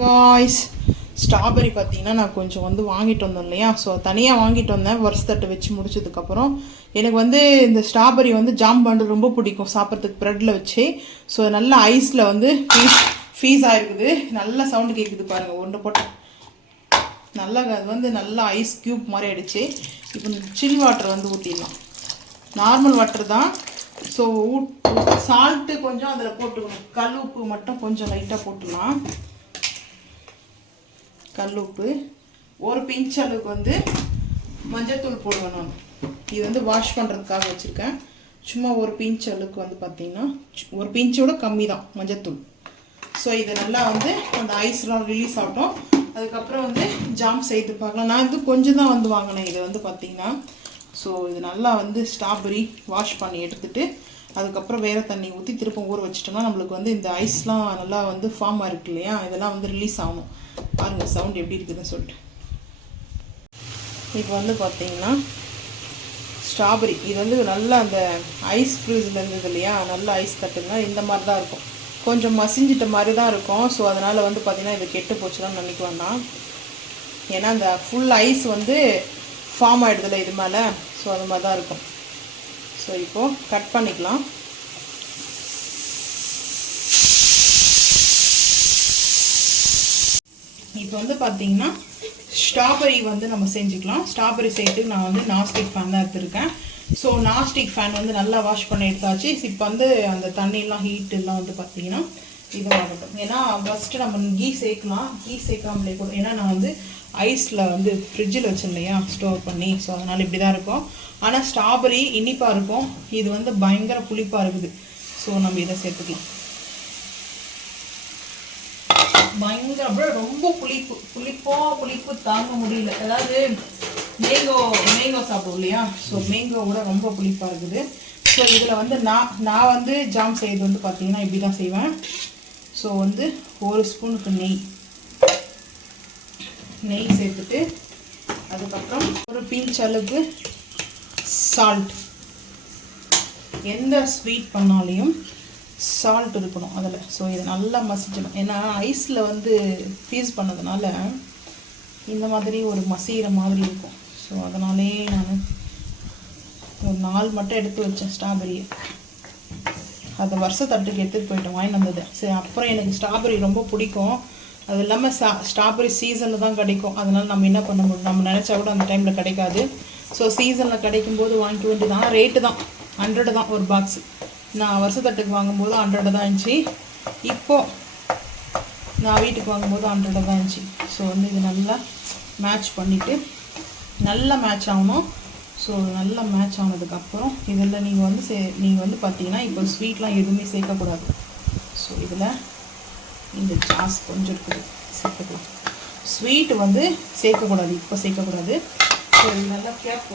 Guys, strawberry பார்த்தீங்கன்னா நான் கொஞ்சம் வந்து வாங்கிட்டு வந்தேன் இல்லையா. ஸோ தனியாக வாங்கிட்டு வந்தேன். வருஷத்தட்டு வச்சு முடிச்சதுக்கப்புறம் எனக்கு வந்து இந்த ஸ்ட்ராபெரி வந்து ஜாம் பண்ணுறது ரொம்ப பிடிக்கும் சாப்பிட்றதுக்கு ப்ரெட்டில் வச்சு. ஸோ நல்லா ஐஸில் வந்து ஃபீஸ் ஆகிருக்குது. நல்ல சவுண்டு கேட்குது பாருங்கள். ஒன்று போட்டேன் நல்லா, அது வந்து நல்லா ஐஸ் க்யூப் மாதிரி ஆகிடுச்சு. இப்போ சில் வாட்டர் வந்து ஊற்றிடலாம். நார்மல் வாட்டர் தான். ஸோ சால்ட்டு கொஞ்சம் அதில் போட்டுக்கணும். கல் உப்பு மட்டும் கொஞ்சம் லைட்டாக போட்டுடலாம். கல் உப்பு ஒரு பிஞ்ச் அளவுக்கு வந்து மஞ்சத்தூள் போடுவேன் நான். இது வந்து வாஷ் பண்ணுறதுக்காக வச்சுருக்கேன். சும்மா ஒரு பிஞ்ச் அளவுக்கு வந்து பார்த்திங்கன்னா ஒரு பிஞ்சோட கம்மி தான் மஞ்சத்தூள். ஸோ இதை நல்லா வந்து அந்த ஐஸ்லாம் ரிலீஸ் ஆகட்டும். அதுக்கப்புறம் வந்து ஜாம் செய்து பார்க்கலாம். நான் வந்து கொஞ்சம் தான் வந்து வாங்கினேன் இதை வந்து பார்த்திங்கன்னா. ஸோ இது நல்லா வந்து ஸ்ட்ராபெரி வாஷ் பண்ணி எடுத்துகிட்டு அதுக்கப்புறம் வேறு தண்ணி ஊற்றி திரும்ப ஊற வச்சிட்டோம்னா நம்மளுக்கு வந்து இந்த ஐஸ்லாம் நல்லா வந்து ஃபார்ம் ஆகிருக்கு இல்லையா, இதெல்லாம் வந்து ரிலீஸ் ஆகணும். பாருங்கள் சவுண்ட் எப்படி இருக்குதுன்னு சொல்லிட்டு. இப்போ வந்து பார்த்திங்கன்னா ஸ்ட்ராபெரி இது வந்து நல்லா அந்த ஐஸ் ஃப்ரீஸில் இருந்தது இல்லையா, நல்லா ஐஸ் கட்டுங்க இந்த மாதிரி தான் இருக்கும். கொஞ்சம் மசிஞ்சிட்ட மாதிரி தான் இருக்கும். ஸோ அதனால் வந்து பார்த்திங்கன்னா இது கெட்டு போச்சுலாம் நினைக்க வேண்டாம். ஏன்னா அந்த ஃபுல் ஐஸ் வந்து ஃபார்ம் ஆகிடுதில்ல இது மேலே. ஸோ அது மாதிரி தான் இருக்கும். ஸோ இப்போது கட் பண்ணிக்கலாம். இப்போ வந்து பார்த்திங்கன்னா ஸ்ட்ராபெரி வந்து நம்ம செஞ்சுக்கலாம். ஸ்ட்ராபெரி செய்யறதுக்கு நான் வந்து நான்ஸ்டிக் ஃபேன் தான் எடுத்துருக்கேன். ஸோ நான்ஸ்டிக் ஃபேன் வந்து நல்லா வாஷ் பண்ணி எடுத்தாச்சு. இப்போ வந்து அந்த தண்ணியெலாம் ஹீட்டெல்லாம் வந்து பார்த்திங்கன்னா இதுவாகட்டும். ஏன்னா ஃபஸ்ட்டு நம்ம கீ சேர்க்கலாம். கீ சேர்க்காமலே கூட, ஏன்னா நான் வந்து ஐஸில் வந்து ஃப்ரிட்ஜில் வச்சேன் இல்லையா ஸ்டோர் பண்ணி. ஸோ அதனால் இப்படி தான் இருக்கும். ஆனால் ஸ்ட்ராபெரி இனிப்பாக இருக்கும், இது வந்து பயங்கர புளிப்பாக இருக்குது. ஸோ நம்ம இதை சேர்த்துக்கலாம். பயங்கர அப்படியே ரொம்ப புளிப்பு தாங்க முடியல. அதாவது மேங்கோ சாப்பிடுவோம் இல்லையா, ஸோ மேங்கோவோட ரொம்ப புளிப்பாக இருக்குது. ஸோ இதில் வந்து நான் வந்து ஜாம் செய்வது வந்து பார்த்திங்கன்னா இப்படி தான் செய்வேன். ஸோ வந்து ஒரு ஸ்பூனுக்கு நெய் சேர்த்துட்டு அதுக்கப்புறம் ஒரு பிஞ்ச் அளவுக்கு சால்ட். எந்த ஸ்வீட் பண்ணாலையும் சால்ட் இருக்கணும் அதில். ஸோ இதை நல்லா மசிக்கணும். ஏன்னா ஐஸில் வந்து ஃபீஸ் பண்ணதுனால இந்த மாதிரி ஒரு மசிகிற மாதிரி இருக்கும். ஸோ அதனாலே நான் ஒரு 4 மட்டும் எடுத்து வச்சேன் ஸ்ட்ராபெரியை. அதை வருஷத்தட்டுக்கு எடுத்துகிட்டு போயிட்டேன் வாங்கிட்டு வந்தது. சரி, அப்புறம் எனக்கு ஸ்ட்ராபெரி ரொம்ப பிடிக்கும். அது இல்லாமல் ஸ்ட்ராபெரி சீசனில் தான் கிடைக்கும். அதனால் நம்ம என்ன பண்ண முடியும், நம்ம நினச்சா கூட அந்த டைமில் கிடைக்காது. ஸோ சீசனில் கிடைக்கும்போது வாங்கிக்க வேண்டியது. ஆனால் ரேட்டு தான் 100 தான் ஒரு பாக்ஸு. நான் வருஷத்தட்டுக்கு வாங்கும்போது 100 தான் இருந்துச்சு. இப்போது நான் வீட்டுக்கு வாங்கும்போது 100 தான் இருந்துச்சு. ஸோ வந்து இது நல்லா மேட்ச் பண்ணிவிட்டு நல்லா மேட்ச் ஆகணும். ஸோ நல்லா மேட்ச் ஆனதுக்கப்புறம் இதில் நீங்கள் வந்து பார்த்தீங்கன்னா இப்போ ஸ்வீட்லாம் எதுவுமே சேர்க்கக்கூடாது. ஸோ இதில் இந்த சாஸ் கொஞ்சம் இருக்குது சேர்க்கக்கூடாது. ஸ்வீட்டு வந்து சேர்க்கக்கூடாது, இப்போ சேர்க்கக்கூடாது. ஸோ இது நல்லா கேப்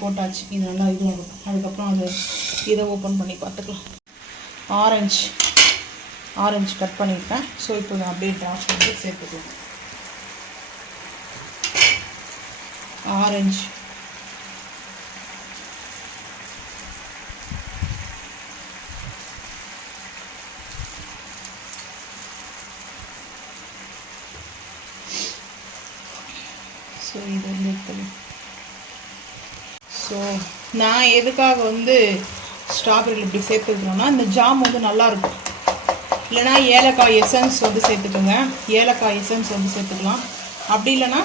போட்டாச்சு. இது நல்லா இதுவாகும். அதுக்கப்புறம் இதை ஓப்பன் பண்ணி பார்த்துக்கலாம். ஆரஞ்சு கட் பண்ணியிருக்கேன். ஸோ இப்போ நான் அப்படியே ட்ராப் பண்ணி சேர்த்துக்கலாம். ஆரஞ்சு ஸோ இது வந்து ஸோ நான் எதுக்காக வந்து ஸ்ட்ராபெரியில் இப்படி சேர்த்துக்கணும்னா இந்த ஜாம் வந்து நல்லாயிருக்கும். இல்லைனா ஏலக்காய் எசன்ஸ் வந்து சேர்த்துக்கோங்க. ஏலக்காய் எசன்ஸ் வந்து சேர்த்துக்கலாம். அப்படி இல்லைனா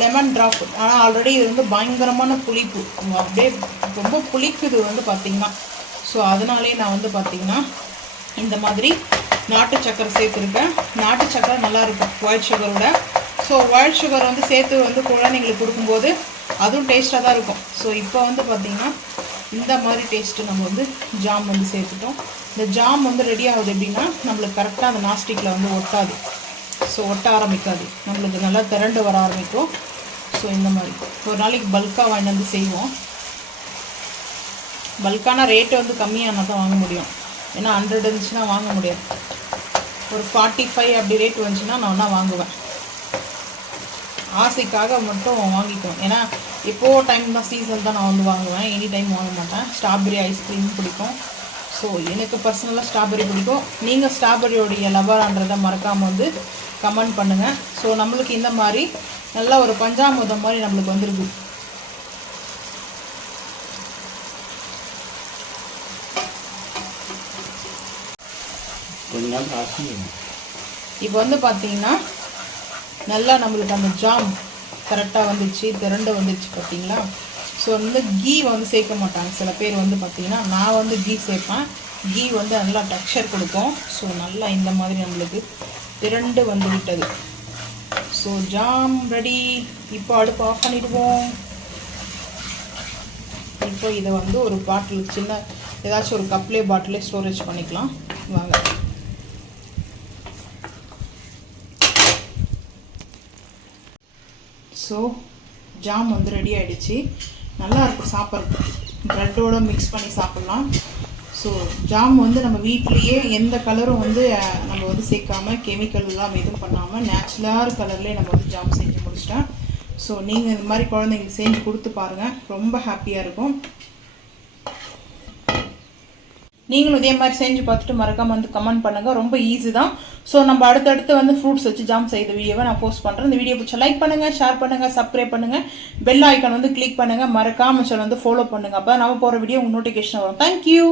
லெமன் ட்ராப். ஆனால் ஆல்ரெடி இது வந்து பயங்கரமான புளிப்பு, அப்படியே ரொம்ப புளிக்குது வந்து பார்த்திங்கன்னா. ஸோ அதனாலே நான் வந்து பார்த்திங்கன்னா இந்த மாதிரி நாட்டு சக்கரை சேர்த்துருக்கேன். நாட்டு சக்கரை நல்லாயிருக்கும் ஒயிட் சுகரோட. ஸோ ஒயிட் சுகர் வந்து சேர்த்து வந்து குழந்தைங்களுக்கு கொடுக்கும்போது அதுவும் டேஸ்ட்டாக தான் இருக்கும். ஸோ இப்போ வந்து பார்த்திங்கன்னா இந்த மாதிரி டேஸ்ட்டு நம்ம வந்து ஜாம் வந்து சேர்த்துட்டோம். இந்த ஜாம் வந்து ரெடி ஆகுது எப்படின்னா நம்மளுக்கு கரெக்டாக அந்த நாஸ்டிக்கில் வந்து ஒட்டாது. ஸோ ஒட்ட ஆரம்பிக்காது, நம்மளுக்கு நல்லா திரண்டு வர ஆரம்பிக்கும். ஸோ இந்த மாதிரி ஒரு நாளைக்கு பல்காக வாங்கி வந்து செய்வோம். பல்கான ரேட்டு வந்து கம்மியானால் தான் வாங்க முடியும். ஏன்னா 100 இருந்துச்சுன்னா வாங்க முடியாது. ஒரு 45 அப்படி ரேட் வந்துச்சுன்னா நான் ஒன்றா வாங்குவேன். ஆசைக்காக மட்டும் வாங்கிக்குவேன். ஏன்னா இப்போது டைம் தான், சீசன் தான் நான் வந்து வாங்குவேன். எனி டைம் வாங்க மாட்டேன். ஸ்ட்ராபெரி ஐஸ்கிரீம் பிடிக்கும். ஸோ எனக்கு பர்சனலாக ஸ்ட்ராபெரி பிடிக்கும். நீங்கள் ஸ்ட்ராபெரியோடைய லவரான்றதை மறக்காமல் வந்து கமெண்ட் பண்ணுங்கள். ஸோ நம்மளுக்கு இந்த மாதிரி நல்லா ஒரு பஞ்சாமிர்தம் மாதிரி நம்மளுக்கு வந்துருக்கு. இப்போ வந்து பார்த்தீங்கன்னா நல்லா நம்மளுக்கு அந்த ஜாம் கரெக்டாக வந்துச்சு, திரண்டு வந்துச்சு பார்த்தீங்களா. ஸோ வந்து கீ வந்து சேர்க்க மாட்டாங்க சில பேர் வந்து பார்த்தீங்கன்னா. நான் வந்து கீ சேர்ப்பேன். கீ வந்து நல்லா டெக்ஸ்சர் கொடுக்கும். ஸோ நல்லா இந்த மாதிரி நம்மளுக்கு திரண்டு வந்து விட்டது. So jam ready. இப்போ அடுப்பு ஆஃப் பண்ணிடுவோம். இப்போ இதை வந்து ஒரு பாட்டில், சின்ன ஏதாச்சும் ஒரு கப்லே பாட்டிலே ஸ்டோரேஜ் பண்ணிக்கலாம் வாங்க. ஸோ ஜாம் வந்து ரெடி ஆகிடுச்சு. நல்லாயிருக்கும் சாப்பிட்றதுக்கு, ப்ரெட்டோடு மிக்ஸ் பண்ணி சாப்பிட்லாம். ஸோ ஜாம் வந்து நம்ம வீட்லேயே எந்த கலரும் வந்து நம்ம வந்து சேர்க்காமல், கெமிக்கல் எல்லாம் எதுவும் பண்ணாமல் நேச்சுரல் கலர்லேயே நம்ம வந்து ஜாம் செஞ்சு முடிச்சிட்டேன். ஸோ நீங்கள் இந்த மாதிரி குழந்தைங்களுக்கு செஞ்சு கொடுத்து பாருங்கள், ரொம்ப ஹாப்பியாக இருக்கும். நீங்களும் இதே மாதிரி செஞ்சு பார்த்துட்டு மறக்காமல் வந்து கமெண்ட் பண்ணுங்கள். ரொம்ப ஈஸி தான். ஸோ நம்ம அடுத்தடுத்து வந்து ஃப்ரூட்ஸ் வச்சு ஜாம் செய்த வீடியோவை நான் போஸ்ட் பண்ணுறேன். இந்த வீடியோ பிடிச்சா லைக் பண்ணுங்கள், ஷேர் பண்ணுங்கள், சப்ஸ்கிரைப் பண்ணுங்கள், பெல் ஐக்கான் வந்து கிளிக் பண்ணுங்கள், மறக்காமல் சேனல் வந்து ஃபாலோ பண்ணுங்கள். அப்போ நம்ம போகிற வீடியோ உங்களுக்கு நோட்டிஃபிகேஷன் வரும். தேங்க்யூ.